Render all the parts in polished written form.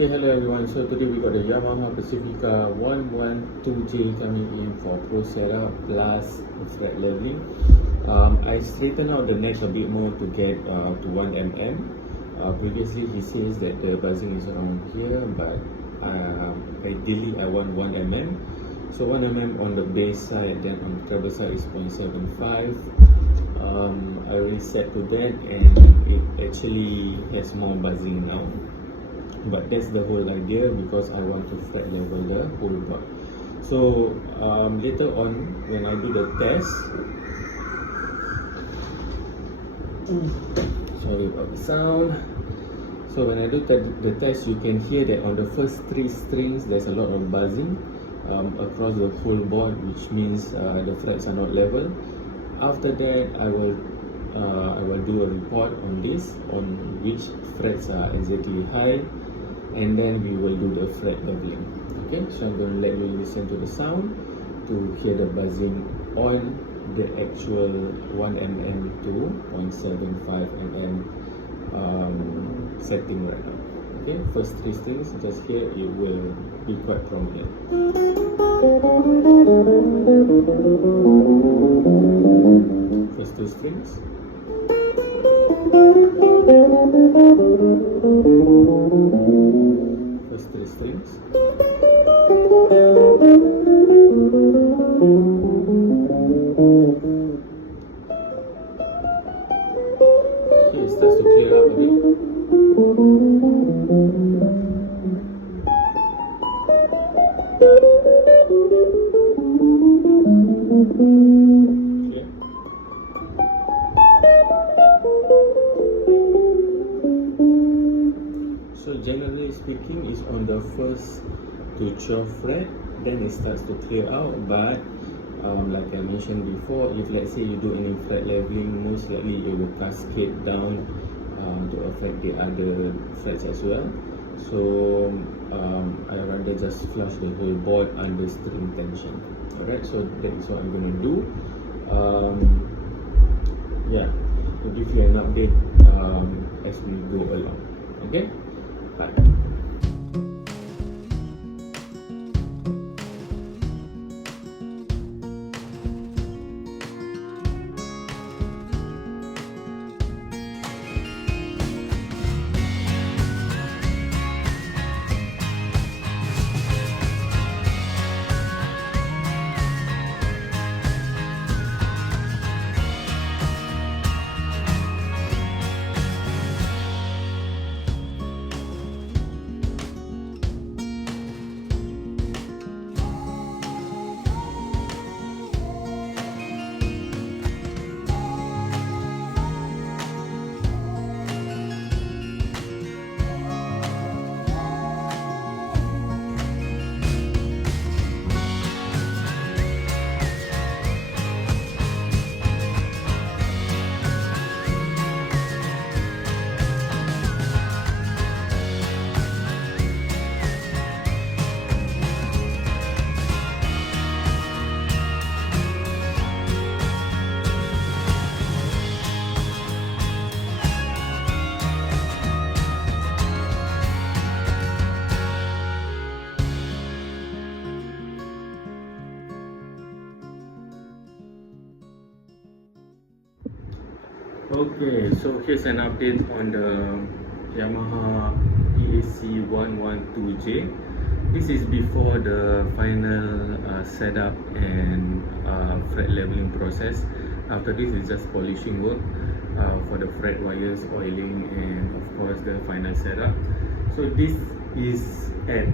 Okay, hello everyone. So today we got the Yamaha Pacifica 112j coming in for pro setup plus fret leveling. I straightened out the neck a bit more to get to 1 mm. Previously he says that the buzzing is around here, but ideally I want 1 mm. So 1 mm on the bass side, then on the treble side is 0.75. I already set to that and it actually has more buzzing now. But that's the whole idea, because I want to fret level the whole board. So later on when I do the test, sorry about the sound. So when I do the test, you can hear that on the first 3 strings there's a lot of buzzing across the whole board, which means the frets are not level. After that I will do a report on this, on which frets are exactly high, and then we will do the fret leveling. Okay, so I'm going to let you listen to the sound to hear the buzzing on the actual 1 mm to 0.75 mm setting right now. Okay, first 3 strings, just here it will be quite prominent. First 2 strings. First 3 strings. Okay, it starts to clear up a bit. Clear. So generally speaking, it's on the first to 12 fret, then it starts to clear out. But like I mentioned before, if let's say you do any fret leveling, most likely it will cascade down to affect the other frets as well. So I rather just flush the whole board under string tension. Alright, so that is what I'm going to do. Yeah, to give you an update as we go along. Okay, bye. Okay, so here's an update on the Yamaha PAC112j. This is before the final setup and fret leveling process. After this is just polishing work for the fret wires, oiling, and of course the final setup. So this is at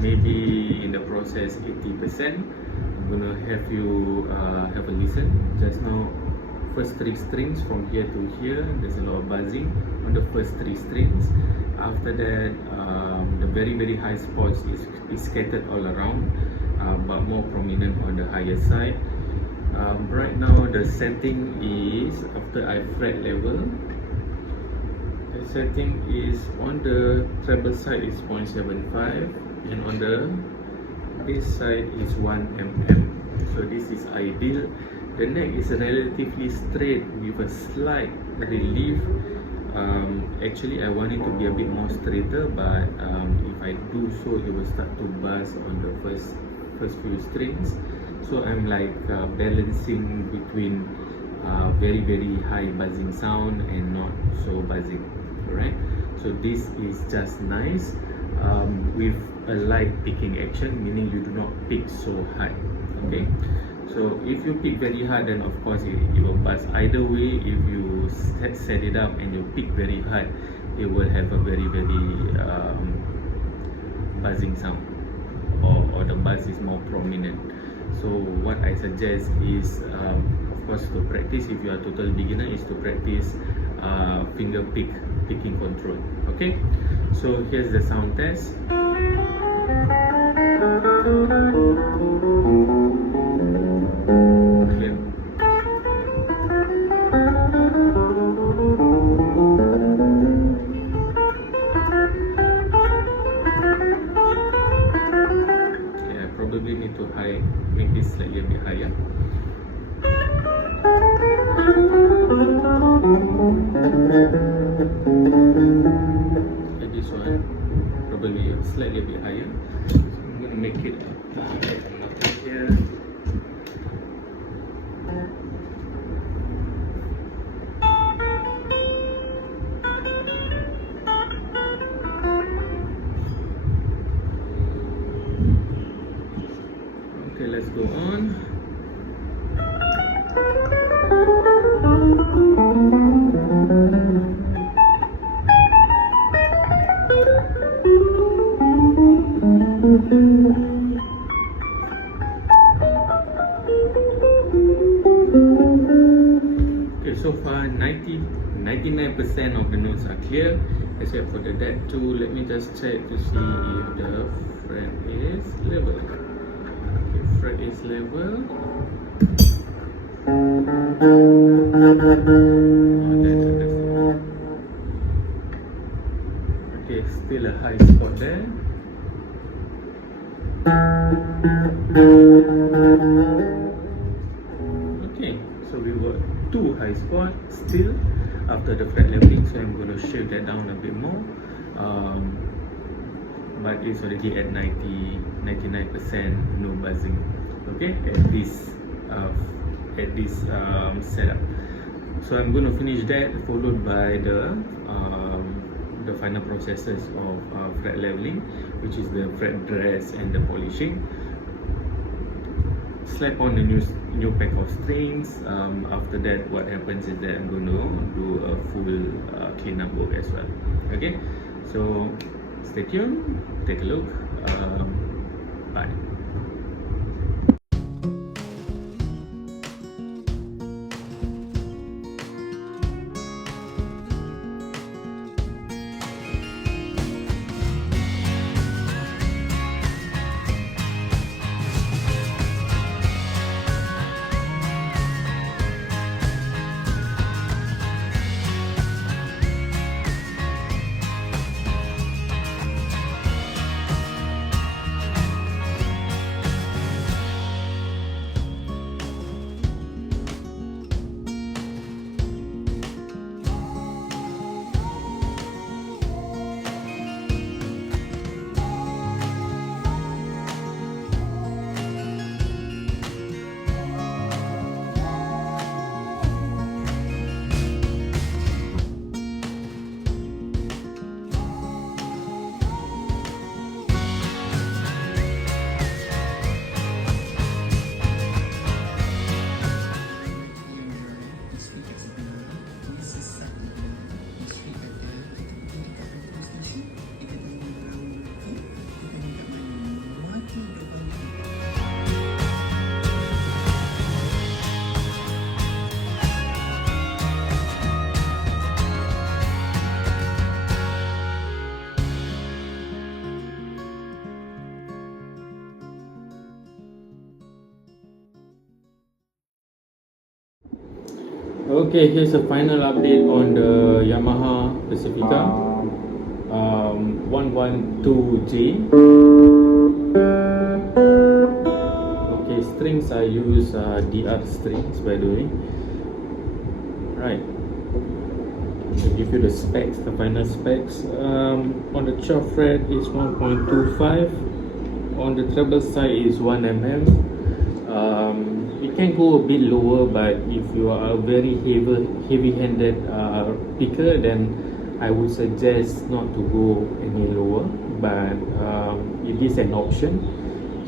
maybe in the process 80%. I'm gonna have you have a listen. Just now, first 3 strings from here to here, there's a lot of buzzing on the first 3 strings. After that, the very high spots is scattered all around, but more prominent on the higher side. Right now the setting is, after I fret level, the setting is on the treble side is 0.75 and on the bass side is 1 mm. So this is ideal. The neck is relatively straight with a slight relief Actually I want it to be a bit more straighter, but if I do so, it will start to buzz on the first few strings. So I'm like balancing between very high buzzing sound and not so buzzing. Alright, so this is just nice with a light picking action, meaning you do not pick so hard. Okay, so if you pick very hard, then of course it will buzz. Either way, if you set it up and you pick very hard, it will have a very buzzing sound, or the buzz is more prominent. So what I suggest is, of course, to practice, if you are total beginner, is to practice finger picking control. Okay, so here's the sound test. Clear. Okay, I probably need to make this slightly a bit higher. Okay, this one probably slightly a bit higher. So I'm gonna make it here. Okay, let's go on. Okay, so far 99% of the notes are clear, except for the dead 2. Let me just check to see if the fret is level. Okay, fret is level. Okay, still a high spot there. Okay, so we got 2 high spots still after the fret leveling, so I'm going to shave that down a bit more, but it's already at 99% no buzzing. Okay, at this setup. So I'm going to finish that, followed by the final processes of fret leveling, which is the fret dress and the polishing. Slap on the new pack of strings. After that, what happens is that I'm going to do a full cleanup work as well. Okay, so stay tuned, take a look. Bye. Okay, here's a final update on the Yamaha Pacifica 112J. Okay, strings I use DR strings, by the way. Right. I'll give you the specs, the final specs. On the 12th fret is 1.25. On the treble side is 1 mm. It can go a bit lower, but if you are a very heavy-handed picker, then I would suggest not to go any lower. But it is an option.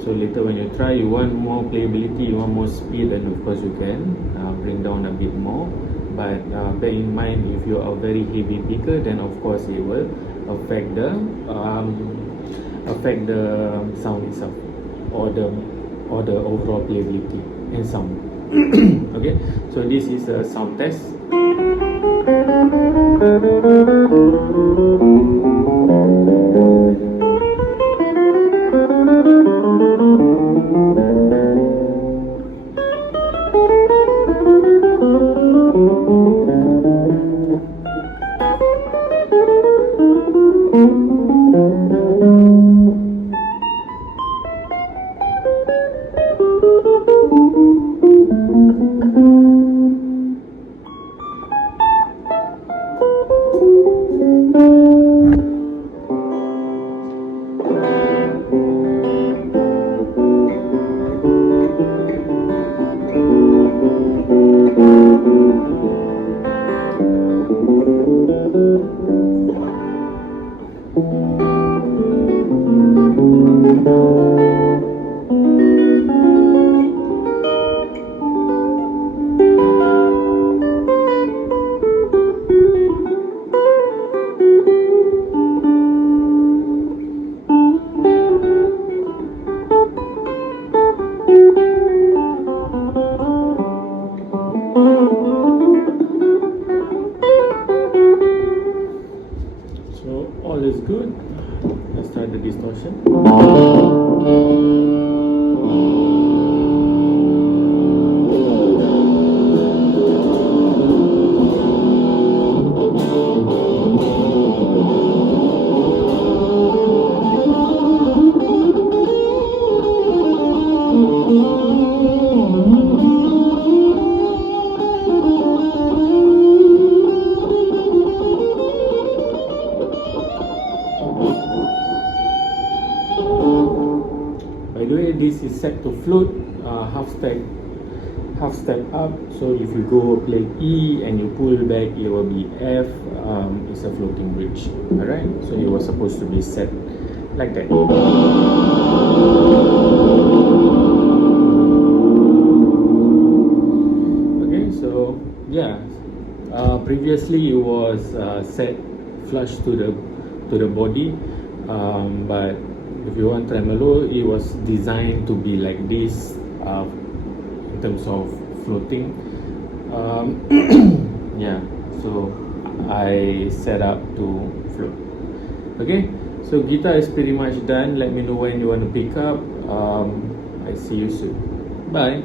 So later when you try, you want more playability, you want more speed, then of course you can bring down a bit more. But bear in mind, if you are a very heavy picker, then of course it will affect the sound itself, or the overall playability and sound. Okay, so this is a sound test. So all is good. Let's try the distortion. By the way, this is set to float half step up. So if you go play E and you pull back, it will be F. It's a floating bridge. Alright, so it was supposed to be set like that. Okay, so yeah, previously it was set flush to the body, but if you want tremolo, it was designed to be like this in terms of floating. Yeah, so I set up to float. Okay, so guitar is pretty much done. Let me know when you want to pick up. I see you soon. Bye.